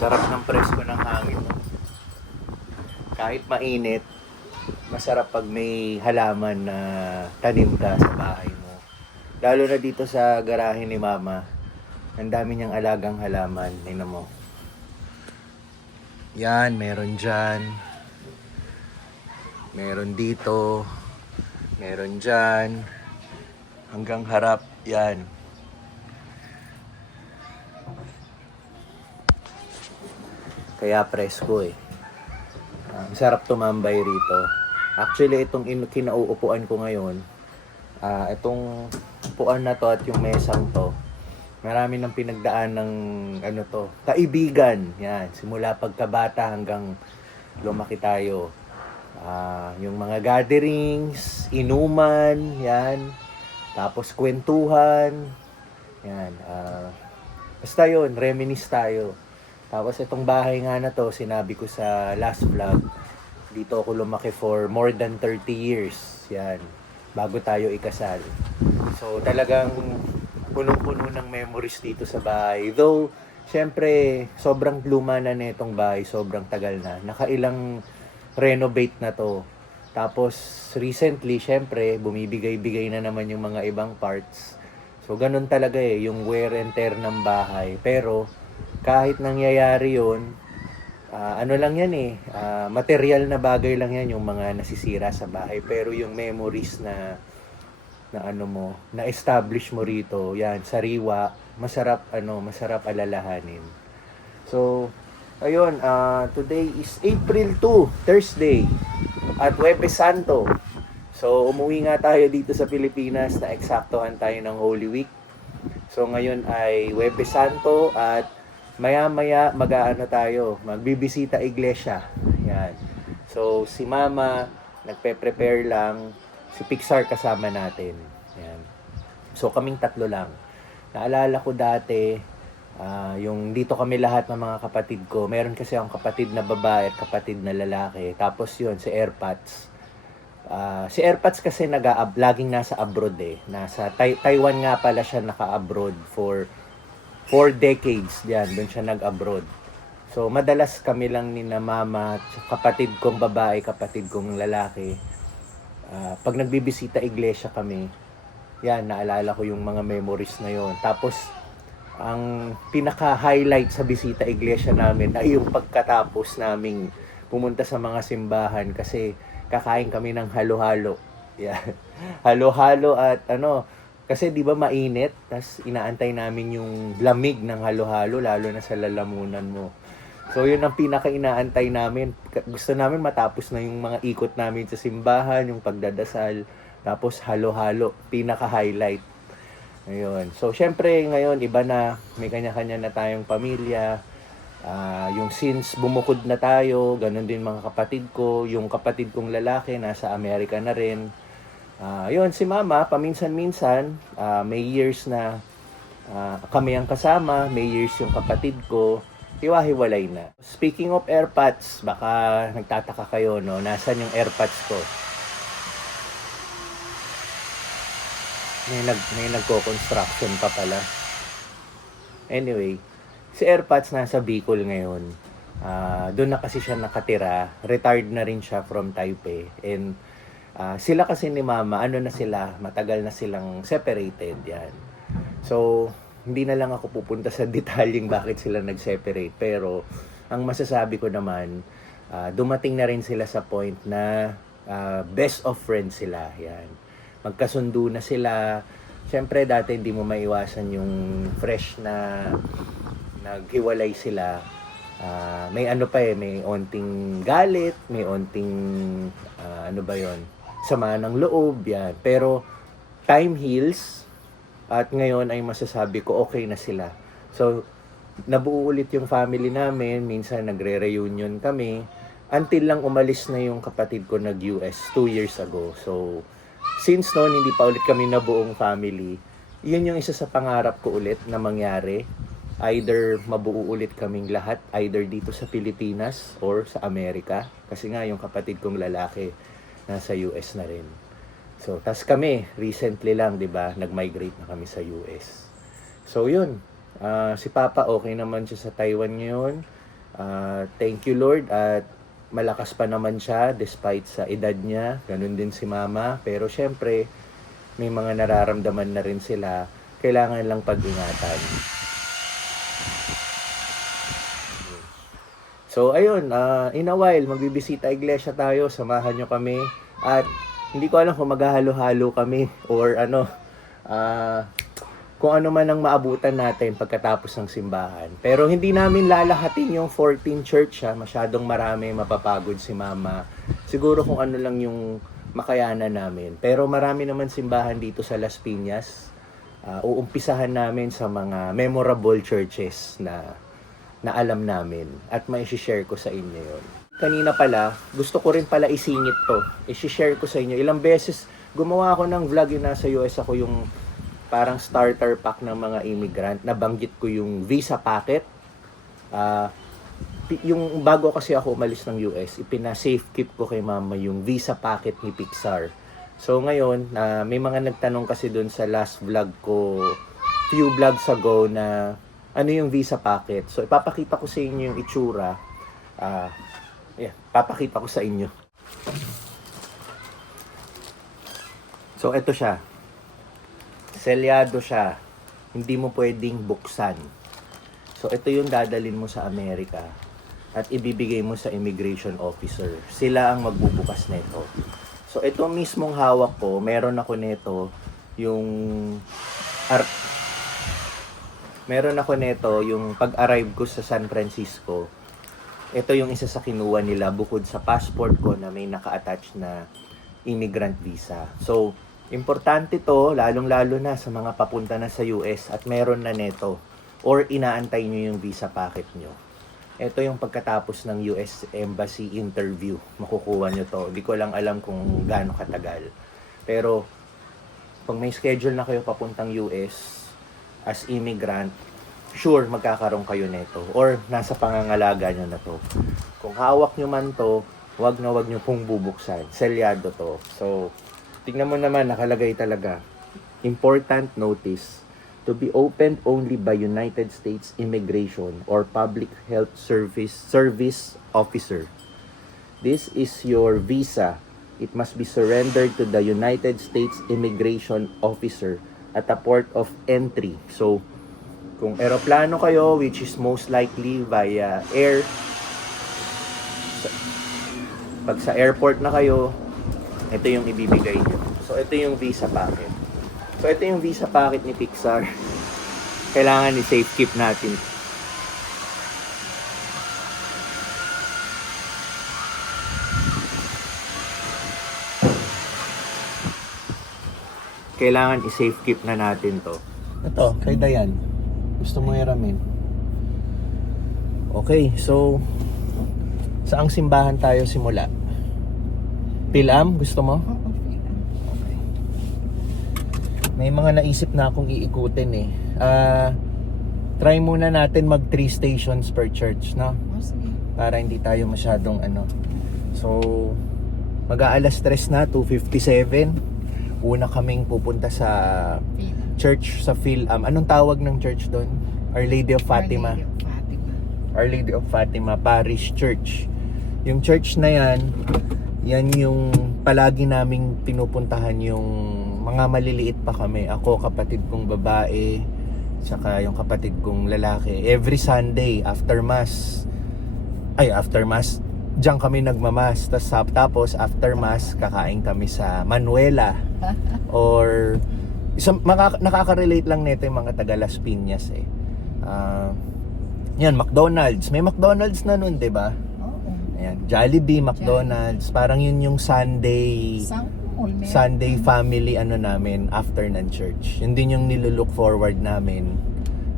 Sarap ng presko ng hangin. No? Kahit mainit, masarap pag may halaman na tanim ka sa bahay mo. Lalo na dito sa garahe ni Mama. Ang dami niyang alagang halaman. Tingnan mo. Yan, meron dyan. Meron dito. Meron dyan. Hanggang harap. Yan. Kaya presko eh. Sarap tumambay rito. Actually, itong kinauupuan ko ngayon, itong upuan na to at yung mesang to, marami nang pinagdaan ng ano to, kaibigan. Yan, simula pagkabata hanggang lumaki tayo. Yung mga gatherings, inuman, yan. Tapos kwentuhan. Yan. Basta yun, reminisce tayo. Tapos itong bahay nga na to, sinabi ko sa last vlog, dito ako lumaki for more than 30 years. Yan. Bago tayo ikasal. So talagang punong-puno ng memories dito sa bahay. Though, syempre, sobrang luma na nitong bahay, sobrang tagal na. Nakailang renovate na to. Tapos, recently, syempre, bumibigay-bigay na naman yung mga ibang parts. So, ganun talaga eh, yung wear and tear ng bahay. Pero, kahit nangyayari yun, ano lang yan eh, material na bagay lang yan yung mga nasisira sa bahay. Pero yung memories na ano mo, na-establish mo rito, yan, sariwa, masarap alalahanin. So, ayun, today is April 2, Thursday, at Huwebes Santo. So, umuwi nga tayo dito sa Pilipinas na eksaktuhan tayo ng Holy Week. So, ngayon ay Huwebes Santo at maya-maya magbibisita iglesia. Yan. So, si Mama, nagpe-prepare lang, si Pixar kasama natin. Yan. So, kaming tatlo lang. Naalala ko dati, yung dito kami lahat ng mga kapatid ko. Meron kasi akong kapatid na babae at kapatid na lalaki. Tapos yun, si Airpods. Si Airpods kasi laging nasa abroad eh. Nasa Taiwan nga pala siya naka-abroad for 4 decades diyan, doon siya nag-abroad. So, madalas kami lang ni na Mama, kapatid kong babae, kapatid kong lalaki. Pag nagbibisita iglesia kami, yan, naalala ko yung mga memories na yon. Tapos, ang pinaka-highlight sa bisita iglesia namin ay yung pagkatapos naming pumunta sa mga simbahan kasi kakain kami ng halo-halo. Yan. Halo-halo at kasi 'di ba mainit, tas inaantay namin yung lamig ng halo-halo lalo na sa lalamunan mo. So 'yun ang pinaka-inaantay namin. Gusto namin matapos na yung mga ikot namin sa simbahan, yung pagdadasal, tapos halo-halo, pinaka-highlight. Ayun. So syempre ngayon iba na, may kanya-kanya na tayong pamilya. Yung since bumukod na tayo, ganun din mga kapatid ko, yung kapatid kong lalaki nasa Amerika na rin. Yun, si Mama, paminsan-minsan, may years na kami ang kasama, may years yung kapatid ko, hiwa-hiwalay na. Speaking of AirPods, baka nagtataka kayo, no? Nasaan yung AirPods ko? May nagko-construction pa pala. Anyway, si AirPods nasa Bicol ngayon. Doon na kasi siya nakatira. Retired na rin siya from Taipei. And sila kasi ni Mama, matagal na silang separated yan. So, hindi na lang ako pupunta sa detalyeng bakit sila nag-separate. Pero, ang masasabi ko naman, dumating na rin sila sa point na best of friends sila. Yan. Magkasundo na sila. Siyempre, dati hindi mo maiwasan yung fresh na naghiwalay sila. May may onting galit, may onting sama ng loob, yan. Pero time heals at ngayon ay masasabi ko okay na sila. So, nabuo ulit yung family namin, minsan nagre-reunion kami until lang umalis na yung kapatid ko nag-US 2 years ago. So, since noon hindi pa ulit kami nabuong family, yun yung isa sa pangarap ko ulit na mangyari. Either mabuo ulit kaming lahat, either dito sa Pilipinas or sa Amerika. Kasi nga yung kapatid kong lalaki nasa US na rin. So, tas kami, recently lang, 'di ba, nag-migrate na kami sa US. So, yun. Si Papa okay naman siya sa Taiwan ngayon. Thank you Lord at malakas pa naman siya despite sa edad niya. Ganun din si mama. Pero syempre, may mga nararamdaman na rin sila. Kailangan lang pag-ingatan. So ayun, in a while, magbibisita iglesia tayo. Samahan nyo kami. At hindi ko alam kung maghahalo-halo kami or kung ano man ang maabutan natin pagkatapos ng simbahan. Pero hindi namin lalahatin yung 14 church masyadong marami, mapapagod si mama. Siguro kung ano lang yung makayanan namin. Pero marami naman simbahan dito sa Las Piñas. Uumpisahan namin sa mga memorable churches na alam namin at mai-share ko sa inyo yon. Kanina pala, gusto ko rin pala isingit to. I-share ko sa inyo. Ilang beses gumawa ako ng vlog yung nasa US ako, yung parang starter pack ng mga immigrant. Nabanggit ko yung visa packet. Yung bago kasi ako umalis ng US, ipina-safe keep ko kay mama yung visa packet ni Pixar. So ngayon, may mga nagtanong kasi dun sa last vlog ko, few vlogs ago, na ano yung visa packet. So ipapakita ko sa inyo yung itsura. Papakita ko sa inyo. So ito siya. Selyado siya. Hindi mo pwedeng buksan. So, ito yung dadalin mo sa Amerika at ibibigay mo sa immigration officer. Sila ang magbubukas nito. So, ito mismong hawak ko, meron ako nito yung pag-arrive ko sa San Francisco. Ito yung isa sa kinuha nila bukod sa passport ko na may naka-attach na immigrant visa. So, importante to, lalong-lalo na sa mga papunta na sa US at meron na neto or inaantay nyo yung visa packet nyo. Ito yung pagkatapos ng US Embassy interview. Makukuha nyo to. Hindi ko lang alam kung gaano katagal. Pero, pag may schedule na kayo papuntang US as immigrant, sure magkakaroon kayo neto or nasa pangangalaga nyo na to. Kung hawak nyo man to, wag nyo pong bubuksan. Selyado to. So, tingnan mo naman, nakalagay talaga. Important notice. To be opened only by United States Immigration or Public Health Service Officer. This is your visa. It must be surrendered to the United States Immigration Officer at the port of entry. So, kung eroplano kayo, which is most likely via air, pag sa airport na kayo, ito yung ibibigay nyo. So, ito yung visa packet. So, ito yung visa packet ni Pixar. Kailangan i-safe keep natin. Kailangan i-safe keep na natin to. Ito, kay Dayan. Gusto mo hiramin? Okay, so saang simbahan tayo simula? Pilam, gusto mo? Okay. May mga naisip na akong iikutin eh. Try muna natin mag 3 stations per church, no? Para hindi tayo masyadong So, mag-aalas 3 na, 2:57. Una kaming pupunta sa church sa Philam. Anong tawag ng church doon? Our Lady of Fatima. Our Lady of Fatima Parish Church. Yung church na yan yung palagi naming pinupuntahan yung mga maliliit pa kami. Ako, kapatid kong babae, saka yung kapatid kong lalaki. Every Sunday, after mass, diyan kami nagmamas. Tapos after mass, kakain kami sa Manuela. Or, nakaka-relate lang nito yung mga taga Las Piñas eh. Yan, McDonald's. May McDonald's na nun, diba? Ayan, Jollibee, McDonald's, parang yun yung Sunday family namin after ng church. Yun din yung nilulook forward namin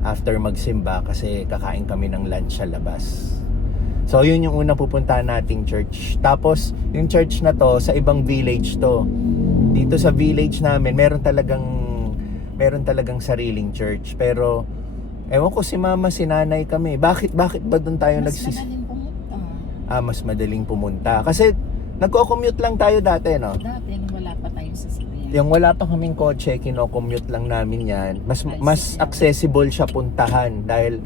after magsimba kasi kakain kami ng lunch sa labas. So yun yung unang pupuntahan nating church. Tapos yung church na to sa ibang village to. Dito sa village namin meron talagang sariling church. Pero ewan ko, si mama, si nanay kami. Bakit ba doon tayo mas madaling pumunta. Kasi nagko-commute lang tayo dati, no? Dati, wala pa tayong sasakyan. Yung wala pa kaming kotse, kino-commute lang namin yan. Mas accessible siya puntahan dahil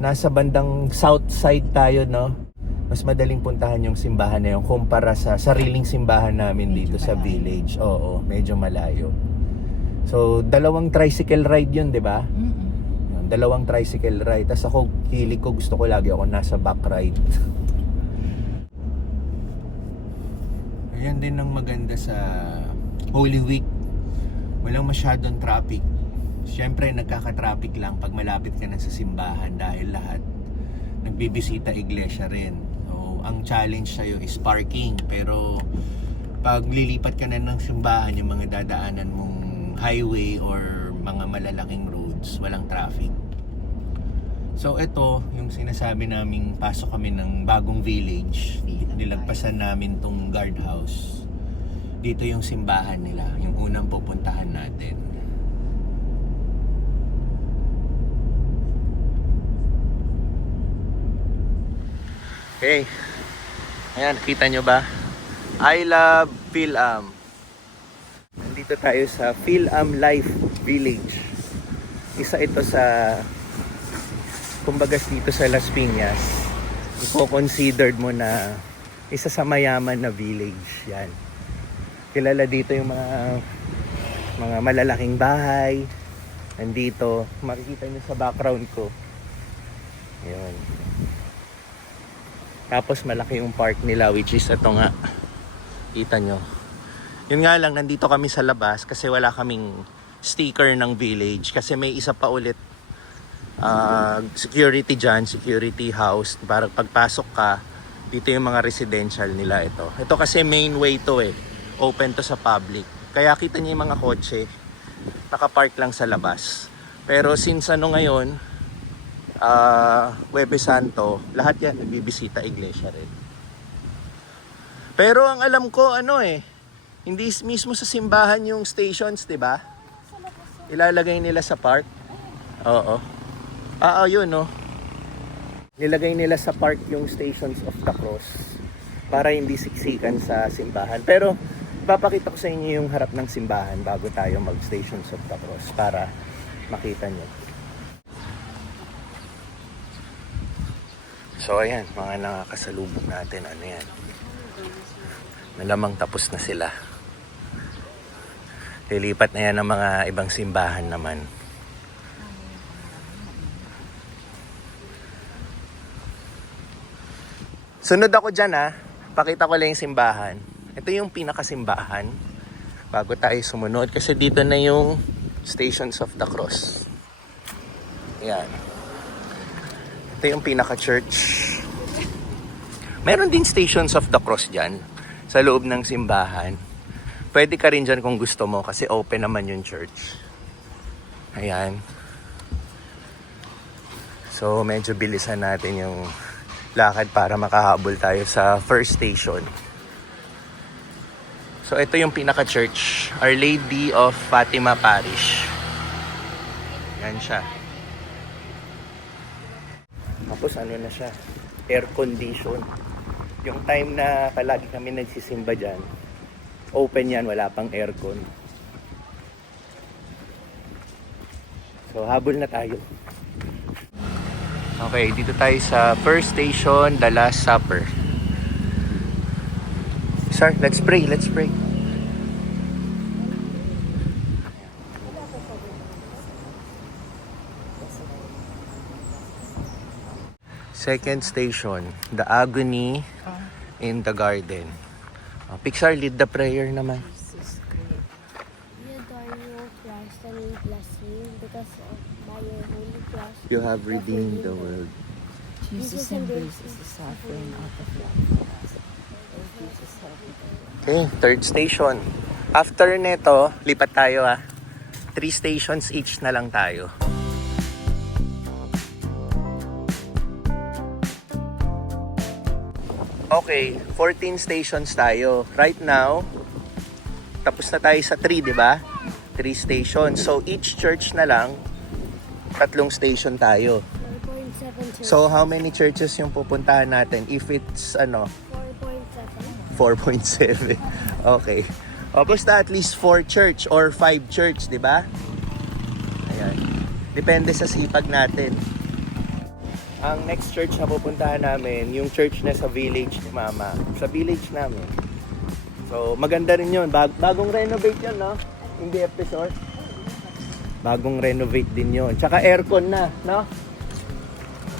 nasa bandang south side tayo, no? Mas madaling puntahan yung simbahan na yun kumpara sa sariling simbahan namin Medyo dito sa malayo. village. Oo, medyo malayo. So, dalawang tricycle ride yun, di ba? Yun, dalawang tricycle ride. Tapos ako, hilig ko, gusto ko lagi ako nasa back ride. Ayan din ang maganda sa Holy Week. Walang masyadong traffic. Siyempre, nagkaka-traffic lang pag malapit ka na sa simbahan dahil lahat nagbibisita iglesia rin. So, ang challenge sa'yo is parking. Pero, pag lilipat ka na ng simbahan, yung mga dadaanan mong highway or mga malalaking roads, walang traffic. So, ito, yung sinasabi naming pasok kami ng bagong village. Nilagpasan namin tong guardhouse. Dito yung simbahan nila, yung unang pupuntahan natin. Okay. Ayan, kita nyo ba? I love Philam. Nandito tayo sa Philam Life Village. Isa ito sa, kumbaga dito sa Las Piñas, i-considered mo na isa sa mayaman na village. Yan. Kilala dito yung mga malalaking bahay. Nandito, makikita nyo sa background ko. Ayun. Tapos malaki yung park nila, which is ito nga. Kita nyo. Yun nga lang, nandito kami sa labas kasi wala kaming sticker ng village. Kasi may isa pa ulit security dyan, security house. Para pagpasok ka, dito yung mga residential nila ito. Ito kasi main way to eh. Open to sa public. Kaya kita nyo yung mga kotse, nakapark lang sa labas. Pero since ano ngayon, Huwebes Santo, lahat yan nagbibisita iglesia rin. Pero ang alam ko hindi mismo sa simbahan yung stations, 'di ba? Ilalagay nila sa park. Oo. Yun no. Nilagay nila sa park yung Stations of the Cross para hindi siksikan sa simbahan. Pero papakita ko sa inyo yung harap ng simbahan bago tayo mag Stations of the Cross para makita nyo. So ayan, mga nakakasalubong natin, ano yan. Malamang tapos na sila. Lilipat na yan ng mga ibang simbahan naman. Sunod ako dyan pakita ko lang yung simbahan. Ito yung pinakasimbahan bago tayo sumunod kasi dito na yung Stations of the Cross. Ayan. Ito yung pinaka-church. Meron din Stations of the Cross dyan sa loob ng simbahan. Pwede ka rin dyan kung gusto mo kasi open naman yung church. Ayan. So medyo bilisan natin yung lakad para makahabol tayo sa first station. So ito yung pinaka-church, Our Lady of Fatima Parish. Yan siya. Tapos ano na siya, air condition. Yung time na palagi kami nagsisimba dyan, open yan, wala pang aircon. So habol na tayo. Okay, dito tayo sa first station, the Last Supper. Sir, let's pray, let's pray. Second station, the agony in the garden. Pixar, lead the prayer naman. We adore you, Christ, and we bless you because by your holy cross You have redeemed the world. Jesus embraces the suffering of the flesh for us. Oh, Jesus, help me. Okay, third station. After neto, lipat tayo 3 stations each na lang tayo. Okay, 14 stations tayo. Right now, tapos na tayo sa 3, di ba? 3 stations. So, each church na lang, 3 station tayo. 4.7 So, how many churches yung pupuntahan natin? If it's, 4.7. 4.7. Okay. O, basta at least 4 church or 5 church, di ba? Ayan. Depende sa sipag natin. ang next church na pupuntahan namin, yung church na sa village ni Mama. Sa village namin. So, maganda rin yun. Bagong renovate yun, no? Yung BF Resort. Bagong renovate din yun. Tsaka aircon na, no?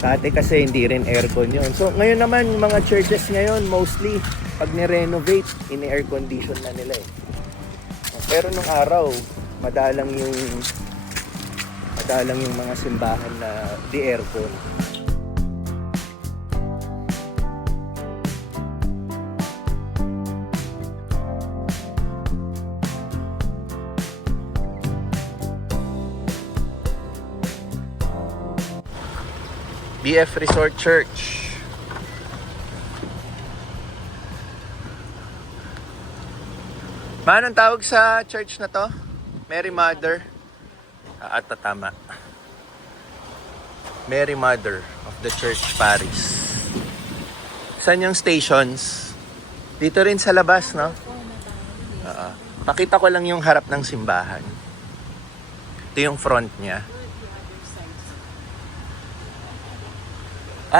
Dati kasi hindi rin aircon yun. So, ngayon naman, mga churches ngayon, mostly, pag ni-renovate, ini-air condition na nila eh. Pero nung araw, madalang yung mga simbahan na di aircon. BF Resort Church. Anong tawag sa church na to? Mary Mother. Tama. Mary Mother of the Church Paris. Saan yung stations? Dito rin sa labas, no? Pakita ko lang yung harap ng simbahan. Ito yung front niya.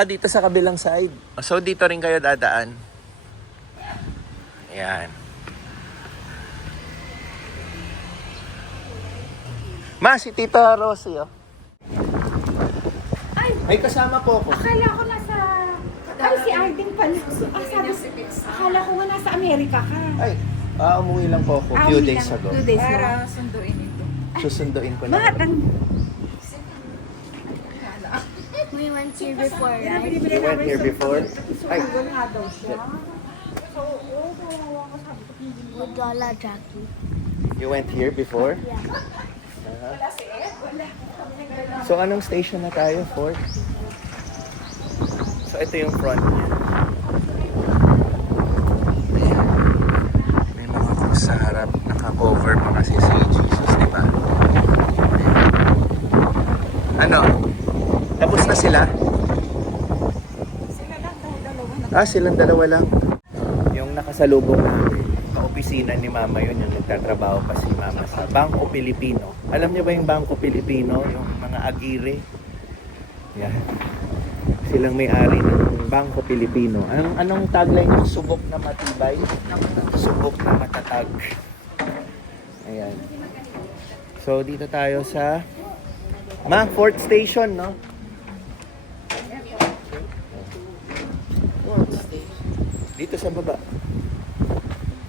Dito sa kabilang side. So, dito rin kayo dadaan. Ayan. Ma, si Tita Rosie, oh. Ay! May kasama po ako. Akala ko nasa... Ay, si Arden pala. Akala ko nga nasa Amerika ka. Ay, umuwi lang po ako few days ago. 2 days mo. Para sunduin ito. Susunduin ko na. Bakit? We went here before, right? You went here before? Ay, Wala daw siya. With Lola Jackie. you went here before? Yeah. So, anong station na tayo? 4? So, ito yung front niya. Ayan. May mga cross sa harap. Naka-cover pa kasi si Jesus, di ba? Ano? Tapos na sila? Silang dalawa lang. Yung nakasalubong namin, ka-opisina ni Mama yun, yung nagtatrabaho pa si Mama sa Bangko Pilipino. Alam niyo ba yung Bangko Pilipino? Yung mga agire. Yan. Silang may-ari ng Bangko Pilipino. Anong tagline yung subok na matibay? Subok na matatag. Ayan. So, dito tayo sa 4th station, no? Dito sa baba.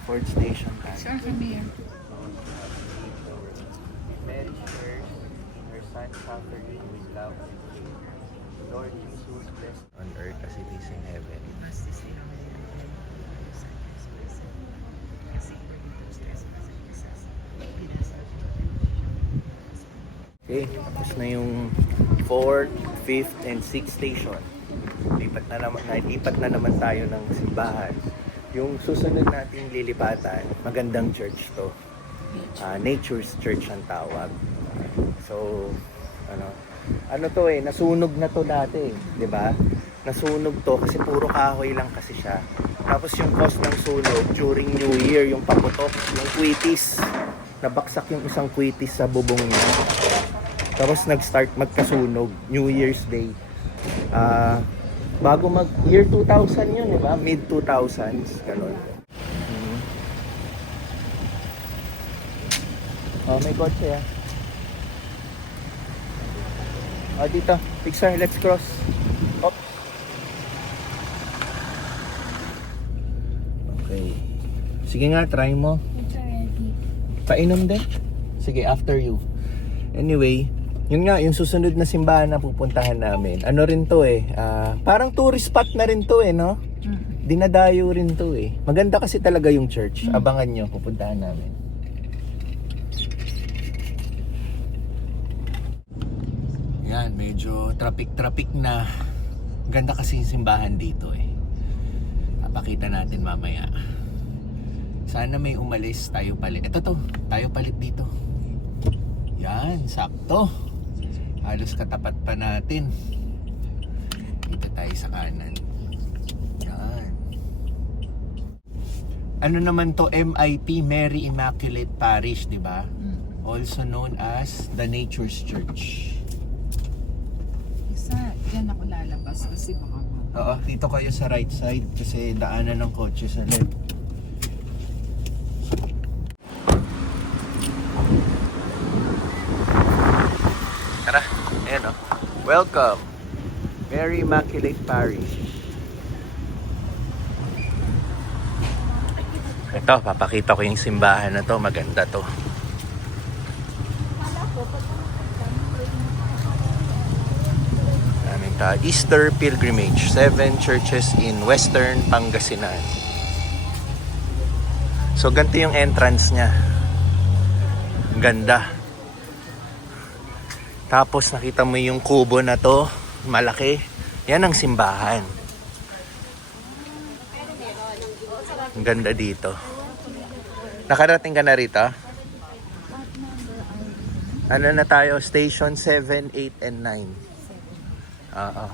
4th station tayo. Sure, kami yan. Mary shares in her son suffering with love and faith. Lord Jesus, blessed on earth as it is in heaven. Okay, tapos na yung 4th, 5th, and 6th station. Lipat na naman tayo ng simbahan. Yung susunod nating lilipatan, magandang church to. Nature's Church ang tawag. So, ano to nasunog na to dati, di ba? Nasunog to kasi puro kahoy lang kasi siya. Tapos yung cause ng sunog during New Year, yung paputok, yung kwitis. Nabaksak yung isang kwitis sa bubong niya. Tapos nag-start magkasunog, New Year's Day. Bago year 2000 yun, di ba? Mid-2000s, ganun. May kotse ah. Dito. Pixar, let's cross. Op. Okay. Sige nga, try mo. It's already. Painom din? Sige, after you. Anyway, yun nga, yung susunod na simbahan na pupuntahan namin. Ano rin to parang tourist spot na rin to no? Dinadayo rin to Maganda kasi talaga yung church. Abangan nyo, pupuntahan namin. Yan, medyo traffic na. Ganda kasi yung simbahan dito Papakita natin mamaya. Sana may umalis, tayo palit. Ito tayo palit dito. Yan, sakto. Halos katapat pa natin. Dito tayo sa kanan. Yan. Ano naman to? MIP, Mary Immaculate Parish, di ba? Also known as the Nature's Church. Isa, dyan ako lalabas. kasi baka Oo, dito kayo sa right side kasi daanan ng kotse sa left. Tara, ayan o. Welcome, Mary Immaculate Parish. Ito, papakita ko yung simbahan na to. Maganda to. Namin ta Easter Pilgrimage, 7 churches in Western Pangasinan. So ganito yung entrance niya. Ang ganda. Tapos nakita mo yung kubo na to, malaki. Yan ang simbahan. Ang ganda dito. Nakarating ka na rito? Ano na tayo? Station 7, 8, and 9. Oo.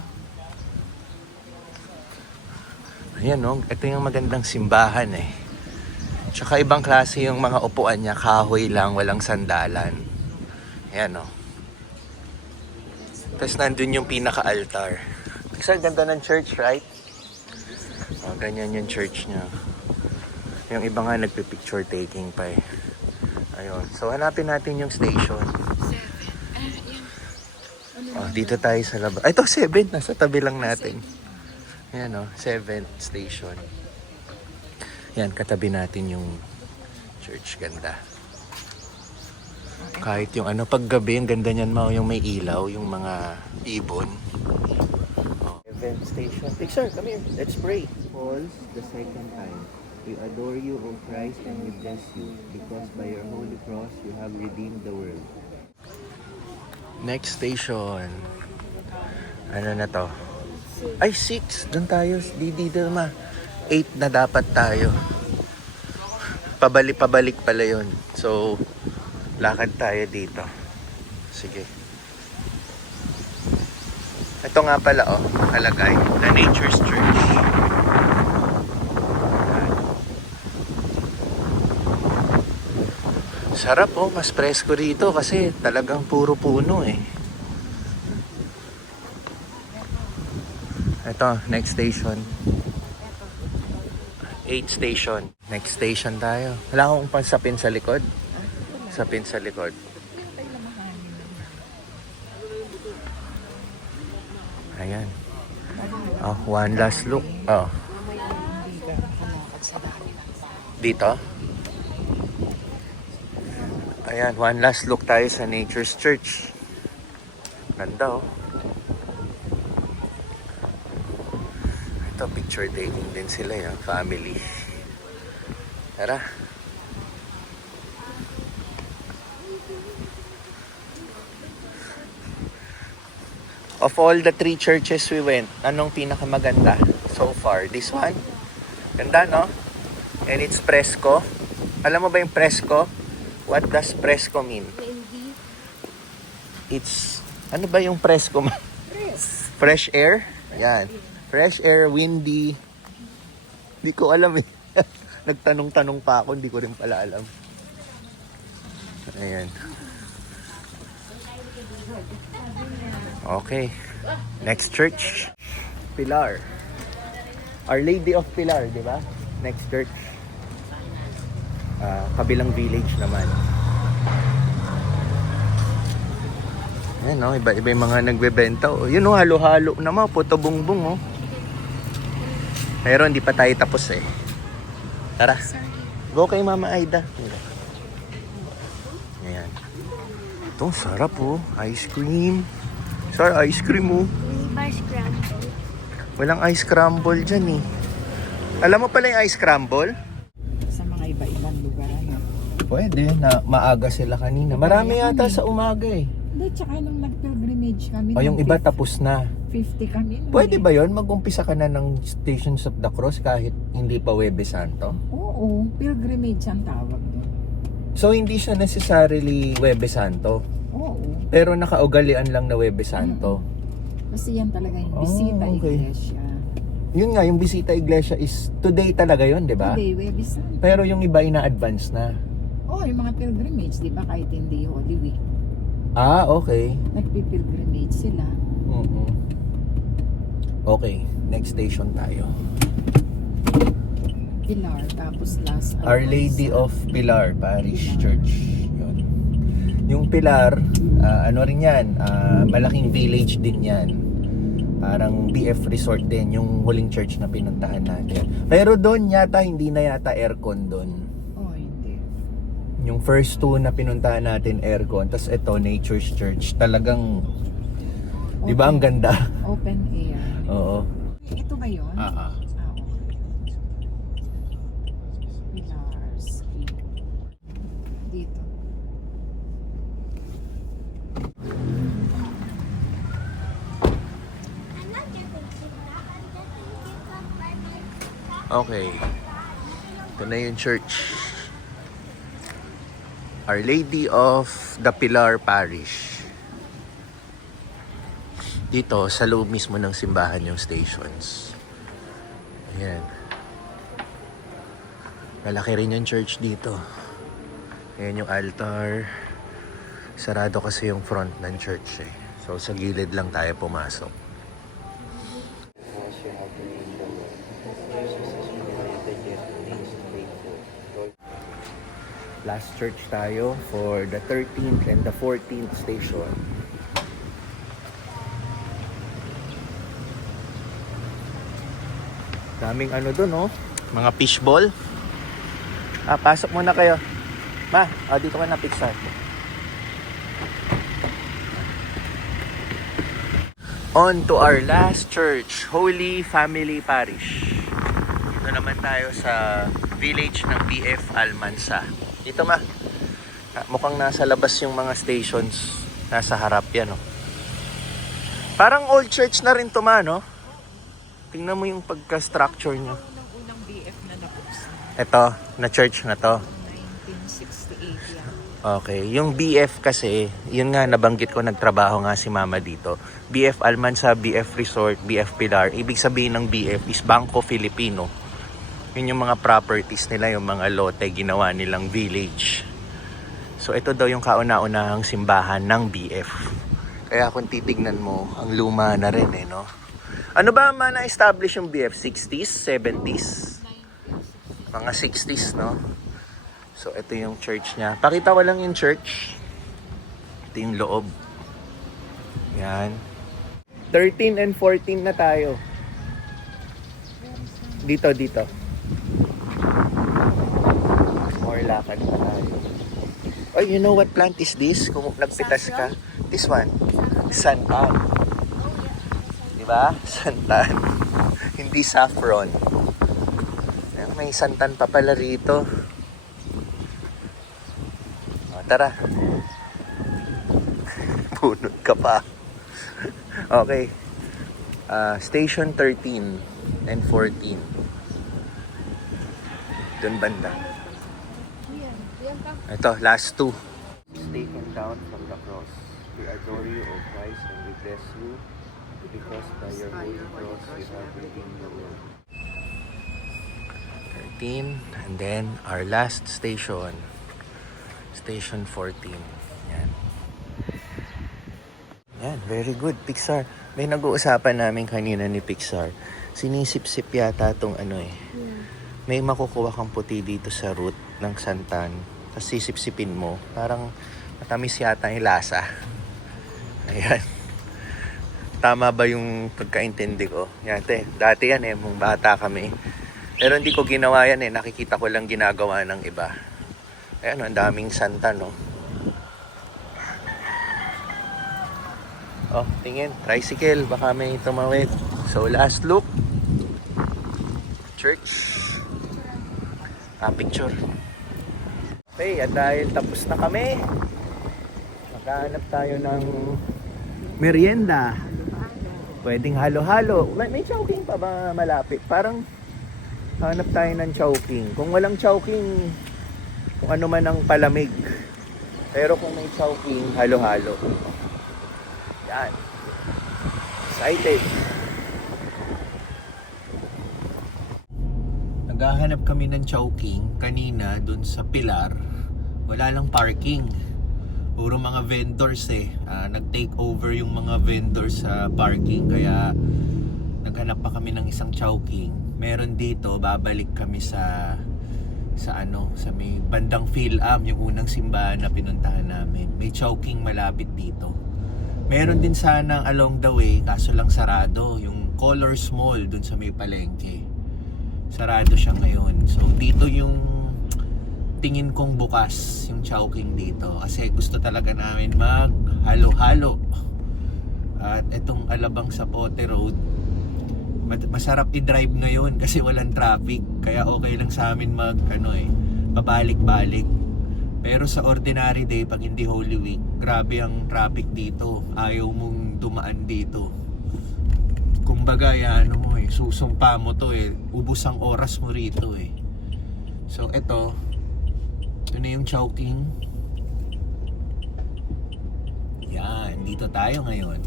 Ayan o. Ito yung magandang simbahan eh. Tsaka ibang klase yung mga upuan niya. Kahoy lang, walang sandalan. Ayan o. Tapos nandun yung pinaka-altar. Kasi ang ganda ng church, right? O, ganyan yung church niya. Yung iba nga nagpipicture taking pa eh. Ayun. So hanapin natin yung station. Oh, dito tayo sa labas. Ay, ito 7. Nasa tabi lang natin. Ayan o. 7th station. Yan, katabi natin yung church. Ganda. Kahit yung ano, paggabi, ang ganda niyan mo, yung may ilaw, yung mga ibon. Oh. 7th station. Sir, come here. Let's pray. Falls the second time. We adore you, O Christ, and we bless you, because by your holy cross you have redeemed the world. Next station. Ano na to? Ay, 6. Doon tayo. Dito ma. 8 na dapat tayo. Pabalik-pabalik pala yun. So, lakad tayo dito. Sige. Ito nga pala, oh. Nakalagay. The Nature's Church. Sarap oh, mas presko rito kasi talagang puro puno eh. Ito, next station. 8 station. Next station tayo. Wala akong pansapin sa likod. Sapin sa likod. Ayan. Oh, one last look. Oh. Dito? Ayan, one last look tayo sa Nature's Church. Ganda oh. Ito, picture taking din sila yung family. Tara. Of all the 3 churches we went, anong pinakamaganda so far? This one? Ganda no? And it's presko. Alam mo ba yung presko? What does presko mean? Windy. It's, ano ba yung presko? Fresh air? Yan. Fresh air, windy. Hindi ko alam eh. Nagtanong-tanong pa ako, hindi ko rin pala alam. Ayan. Okay. Next church. Pilar. Our Lady of Pilar, di ba? Next church. Kabilang village naman. Ayan o, iba-iba yung mga nagbebenta. Oh. Yun o, halo-halo naman, puto bungbong o. Pero hindi pa tayo tapos eh. Tara. Go kay Mama Aida. Ayan. Ito, sarap o. Ice cream. Sir, ice cream o. Ice scramble. Walang ice crumble dyan eh. Alam mo pala yung ice crumble? sa mga iba-ibang lugar. Ano? Pwede, na maaga sila kanina. Marami yata sa umaga eh. Hindi, tsaka nung nag-pilgrimage kami. O yung iba tapos na. 50 kami. Pwede ba yon? Mag-umpisa ka na ng Stations of the Cross kahit hindi pa Huwebes Santo? Oo, pilgrimage ang tawag doon. So hindi siya necessarily Huwebes Santo. Oo. Pero nakaugalian lang na Huwebes Santo. Kasi yan talaga yung bisita, okay. iglesia. Yun nga, yung bisita iglesia is today talaga yun, di ba? Today, Webis Santo. Pero yung iba ina-advance na. Oo, yung mga pilgrimage, di ba? Kahit hindi Holy Week. Ah, okay. Nagpipilgrimage sila. Mm-mm. Okay, next station tayo. Pilar, tapos last Our Lady of Pilar Parish Church. Yun. Yung Pilar, ano rin yan, malaking village din yan. Parang BF Resort din, yung huling church na pinuntahan natin. Pero doon yata, hindi na yata aircon doon. Oh, hindi. Yung first two na pinuntahan natin, aircon. Tapos ito, Nature's Church. Talagang, di ba ang ganda? Open air. Oo. Ito ba yun? Ah. Ah, okay. Pilar Street. Dito. Okay. Ito na yung church. Our Lady of the Pilar Parish. Dito, sa loob mismo ng simbahan yung stations. Ayan. Malaki rin yung church dito. Ayan yung altar. Sarado kasi yung front ng church eh. So sa gilid lang tayo pumasok. Last church tayo for the 13th and the 14th station. Daming ano dun, oh. Mga fishball. Pasok muna kayo. Ma, dito ka na Pixar. On to our last church, Holy Family Parish. Dito naman tayo sa village ng BF Almansa. Dito ma. Mukhang nasa labas yung mga stations. Nasa harap yan, oh. Parang old church na rin to ma, no? Tingnan mo yung pagka-structure niya. Unang BF na napuksan. Ito, na church na to. 1968 yan. Okay, yung BF kasi, yun nga nabanggit ko, nagtrabaho nga si mama dito. BF Almansa, BF Resort, BF Pilar. Ibig sabihin ng BF is Bangko Filipino. Yun yung mga properties nila, yung mga lote, ginawa nilang village. So ito daw yung kauna-unahang simbahan ng BF. Kaya kung titignan mo, ang luma na rin eh, no? Ano ba na-establish yung BF? 60s? 70s? Mga 60s, no? So, ito yung church niya. Pakita ko lang yung church. Ito yung loob. Yan. 13 and 14 na tayo. Dito. More lakad pa tayo. Oh, you know what plant is this? Kung nagpitas ka. This one. Santan. Diba? Santan. Hindi saffron. May santan pa pala rito. O, tara. Bunot ka pa. Okay. Station 13 and 14. Doon banda. Ito, last two. Taken down from the cross. We adore you, O Christ, and we bless you. Because by your holy cross we have redeemed the world. 13, and then our last station, station 14. Yan, very good, Pixar. May nag-uusapan namin kanina ni Pixar. Sinisip-sip yata tong ano eh. May makukuha kang puti dito sa root ng santan. Tapos sisip-sipin mo. Parang matamis yata yung lasa. Ayan. Tama ba yung pagkaintindi ko? Dati yan eh, mong bata kami. Pero hindi ko ginawa yan eh. Nakikita ko lang ginagawa ng iba. Ayan, ang daming santan, no? Oh, tingin. Tricycle. Baka may tumawid. So, last look. Church. Picture. Okay, at dahil tapos na kami, maghahanap tayo ng merienda. Pwedeng halo-halo. May chowking pa ba malapit? Parang hanap tayo ng chowking. Kung walang chowking, kung ano man ang palamig. Pero kung may chowking, halo-halo. Yan. Excited. Naghahanap kami ng chowking kanina dun sa Pilar. Wala lang parking. Puro mga vendors eh. Nag-take over yung mga vendors sa parking. Kaya maghanap pa kami ng isang Chowking. Meron dito, babalik kami sa may bandang Phil-Am, yung unang simbahan na pinuntahan namin. May Chowking malapit dito. Meron din sanang along the way, kaso lang sarado, yung Colors Mall dun sa may palengke. Sarado siya ngayon. So dito yung tingin kong bukas yung Chowking dito kasi gusto talaga namin mag halo-halo. At itong Alabang Zapote Road, masarap i-drive ngayon kasi walang traffic. Kaya okay lang sa amin pabalik-balik. Pero sa ordinary day, pag hindi Holy Week, grabe ang traffic dito. Ayaw mong dumaan dito. Kumbaga, susumpa mo to ubos ang oras mo rito So ito na yung Chowking. Yan, dito tayo ngayon.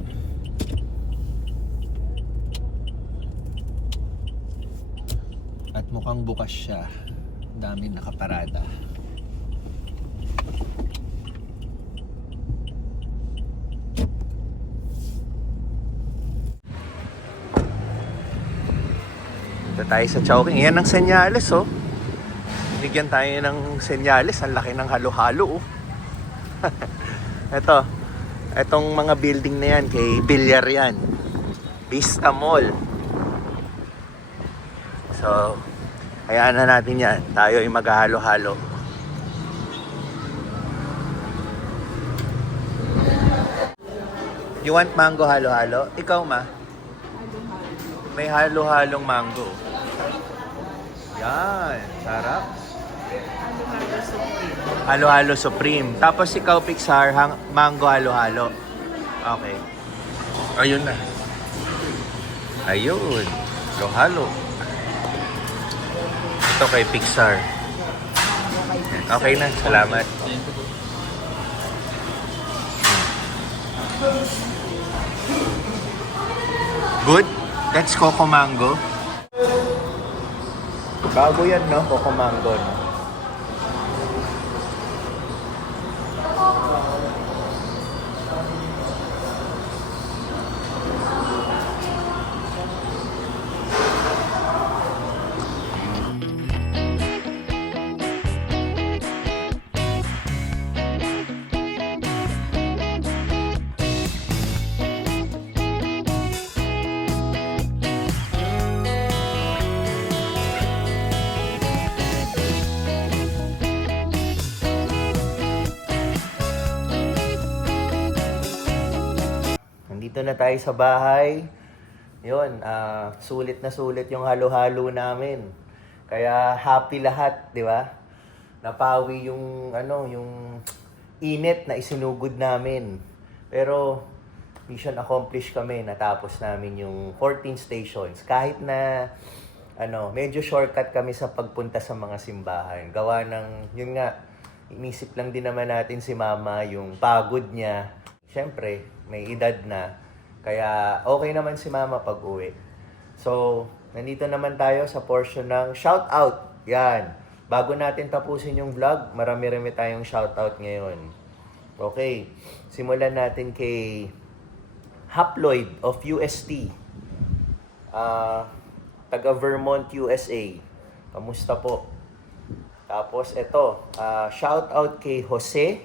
At mukhang bukas siya. Daming nakaparada. Dito tayo sa Chowking. Yan ang senyales Bigyan tayo ng senyales. Ang laki ng halo-halo Itong mga building na yan, kay Villar yan. Vista Mall. So, hayaan na natin yan. Tayo ay maghahalo-halo. You want mango halo-halo? Ikaw, ma? May halo-halong mango. Yan, sarap. Halo-halo supreme. Tapos ikaw, Pixar, mango halo-halo. Okay. Ayun na. Ayun. Halo-halo. Ito kay Pixar. Okay na, salamat. Good? That's Coco Mango. Bago yan, no? Coco Mango, no? Nandito na tayo sa bahay. Yun, sulit na sulit yung halo-halo namin. Kaya happy lahat, di ba? Napawi yung yung init na isinugod namin. Pero mission accomplished kami, natapos namin yung 14 stations. Kahit na medyo shortcut kami sa pagpunta sa mga simbahan. Gawa ng, yun nga, inisip lang din naman natin si Mama yung pagod niya. Siyempre, may edad na. Kaya okay naman si Mama pag uwi. So, nandito naman tayo sa portion ng shoutout. Yan. Bago natin tapusin yung vlog, marami-rami tayong shoutout ngayon. Okay. Simulan natin kay Haploid of UST. Taga Vermont, USA. Kamusta po? Tapos ito, shoutout kay Jose,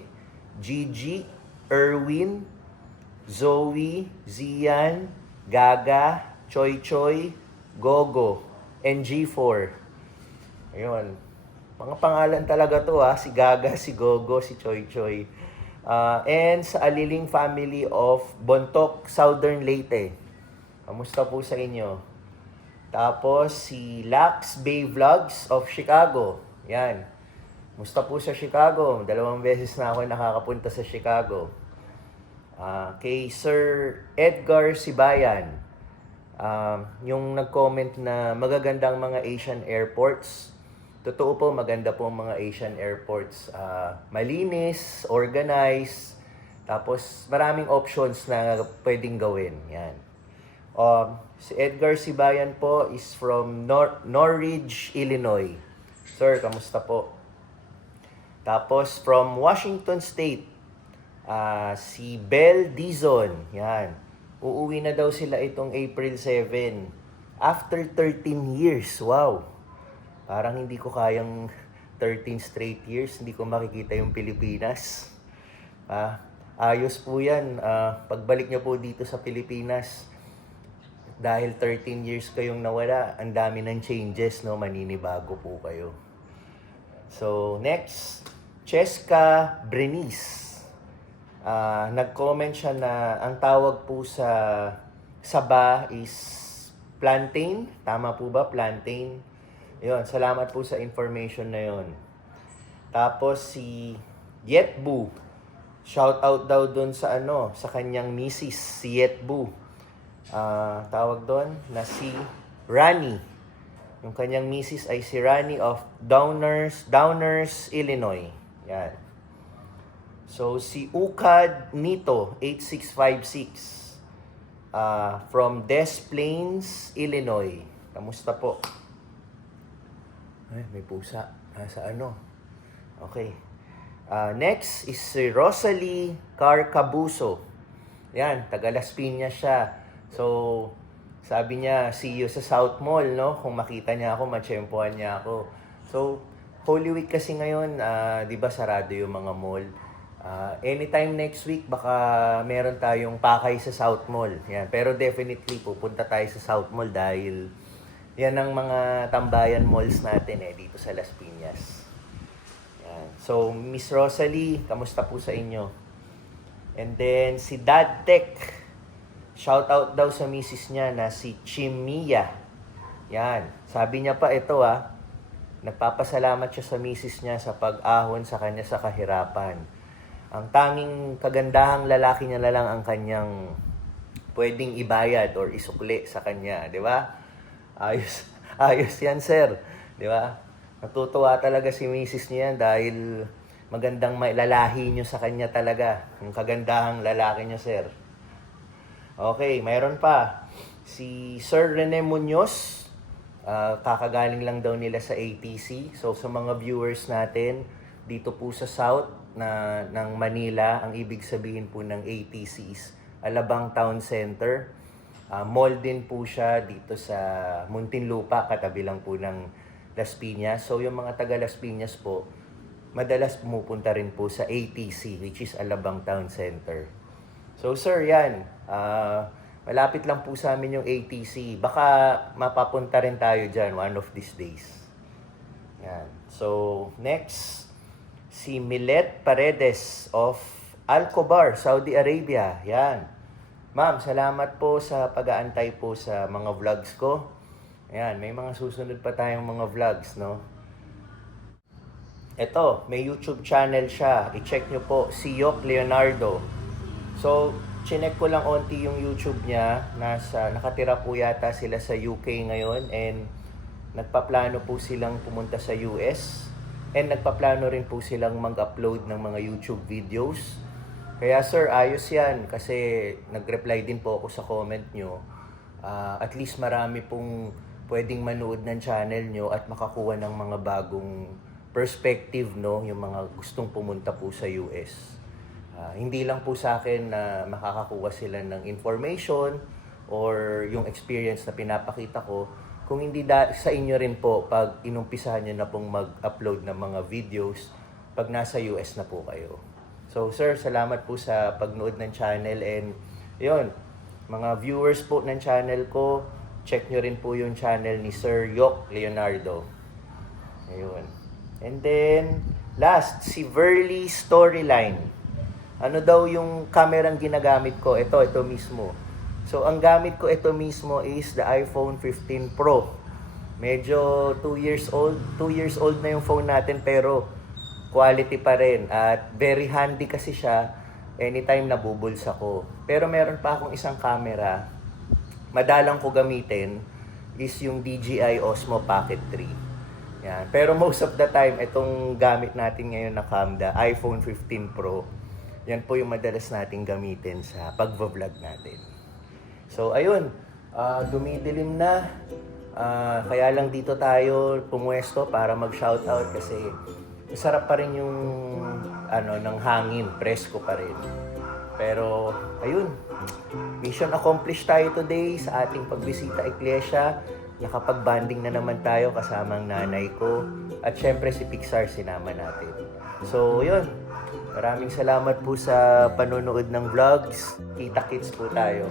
Gigi, Erwin, Zoe, Zian, Gaga, Choy Choy, Gogo, and G4. Ayun. Mga pangalan talaga to si Gaga, si Gogo, si Choy Choy. And sa Aliling family of Bontoc, Southern Leyte. Kamusta po sa inyo? Tapos si Lax Bay Vlogs of Chicago. Yan. Kamusta po sa Chicago? 2 beses na ako nakakapunta sa Chicago. Kay Sir Edgar Sibayan, yung nag-comment na magagandang mga Asian airports. Totoo po, maganda po ang mga Asian airports. Malinis, organized, tapos maraming options na pwedeng gawin. Yan. Si Edgar Sibayan po is from Norridge, Illinois. Sir, kamusta po? Tapos from Washington State, si Belle Dizon. Yan. Uuwi na daw sila itong April 7. After 13 years, wow. Parang hindi ko kayang 13 straight years, hindi ko makikita yung Pilipinas. Ayos po yan. Pagbalik nyo po dito sa Pilipinas, dahil 13 years kayong nawala, ang dami ng changes, no? Maninibago po kayo. So, next, Cheska Brenis. Nag-comment siya na ang tawag po sa saba is plantain. Tama po ba? Plantain. Yun, salamat po sa information na yun. Tapos si Yetbu. Shout out daw dun sa sa kanyang misis, si Yetbu. Tawag doon na si Rani. Yung kanyang misis ay si Rani of Downers, Illinois. Yan. So, si Ukad Nito, 8656. From Des Plaines, Illinois. Kamusta po? Ay, may pusa. Nasa Okay. Next is si Rosalie Carcabuso. Yan, taga Las Piñas siya. So, sabi niya, see you sa South Mall, no? Kung makita niya ako, matsyempohan niya ako. So, Holy Week kasi ngayon, di ba sarado yung mga mall? Anytime next week, baka meron tayong pakay sa South Mall. Yan. Pero definitely, pupunta tayo sa South Mall dahil yan ang mga tambayan malls natin dito sa Las Piñas. Yan. So, Miss Rosalie, kamusta po sa inyo? And then, si Dad Tech. Shout out daw sa misis niya na si Chimia. Yan. Sabi niya pa ito nagpapasalamat siya sa misis niya sa pag-ahon sa kanya sa kahirapan. Ang tanging kagandahang lalaki niya na lang ang kanyang pwedeng ibayad or isukli sa kanya. Di ba? Ayos yan, sir. Di ba? Natutuwa talaga si misis niya dahil magandang mailalahi niyo sa kanya talaga. Ang kagandahang lalaki niyo, sir. Okay, mayroon pa. Si Sir Rene Munoz, kakagaling lang daw nila sa ATC. So, sa mga viewers natin, dito po sa South ng Manila, ang ibig sabihin po ng ATC is Alabang Town Center. Mall din po siya dito sa Muntinlupa, katabi lang po ng Las Piñas. So, yung mga taga Las Piñas po, madalas pumupunta rin po sa ATC, which is Alabang Town Center. So, sir, yan. Malapit lang po sa amin yung ATC. Baka mapapunta rin tayo dyan one of these days. Yan. So, next, si Milet Paredes of Alcobar, Saudi Arabia. Yan. Ma'am, salamat po sa pag-aantay po sa mga vlogs ko. Yan, may mga susunod pa tayong mga vlogs, no? Ito, may YouTube channel siya. I-check nyo po, si Yok Leonardo. So, chinek ko lang onti yung YouTube niya. Nakatira po yata sila sa UK ngayon and nagpaplano po silang pumunta sa US and nagpaplano rin po silang mag-upload ng mga YouTube videos. Kaya sir, ayos yan kasi nag-reply din po ako sa comment nyo. At least marami pong pwedeng manood ng channel nyo at makakuha ng mga bagong perspective, no? Yung mga gustong pumunta po sa US. Hindi lang po sa akin na makakakuha sila ng information or yung experience na pinapakita ko, kung hindi sa inyo rin po pag inumpisahan nyo na pong mag-upload ng mga videos pag nasa US na po kayo. So sir, salamat po sa pagnood ng channel and yun, mga viewers po ng channel ko, check nyo rin po yung channel ni Sir Yok Leonardo. Ayun. And then, last, si Verly Storyline. Ano daw yung kamerang ginagamit ko? Ito mismo. So, ang gamit ko ito mismo is the iPhone 15 Pro. Medyo 2 years old. 2 years old na yung phone natin pero quality pa rin. At very handy kasi siya anytime nabubulsa ko. Pero meron pa akong isang camera. Madalang ko gamitin is yung DJI Osmo Pocket 3. Yan. Pero most of the time, itong gamit natin ngayon na cam, the iPhone 15 Pro, yan po yung madalas nating gamitin sa pag-vlog natin. So, ayun. Dumidilim na. Kaya lang dito tayo pumuesto para mag-shoutout kasi masarap pa rin yung ng hangin. Presko pa rin. Pero, ayun. mission accomplished tayo today sa ating pagbisita Iglesia. Nakapag-banding na naman tayo kasama ang nanay ko. At syempre si Pixar sinama natin. So, yun. Maraming salamat po sa panonood ng vlogs. Kita-kits po tayo.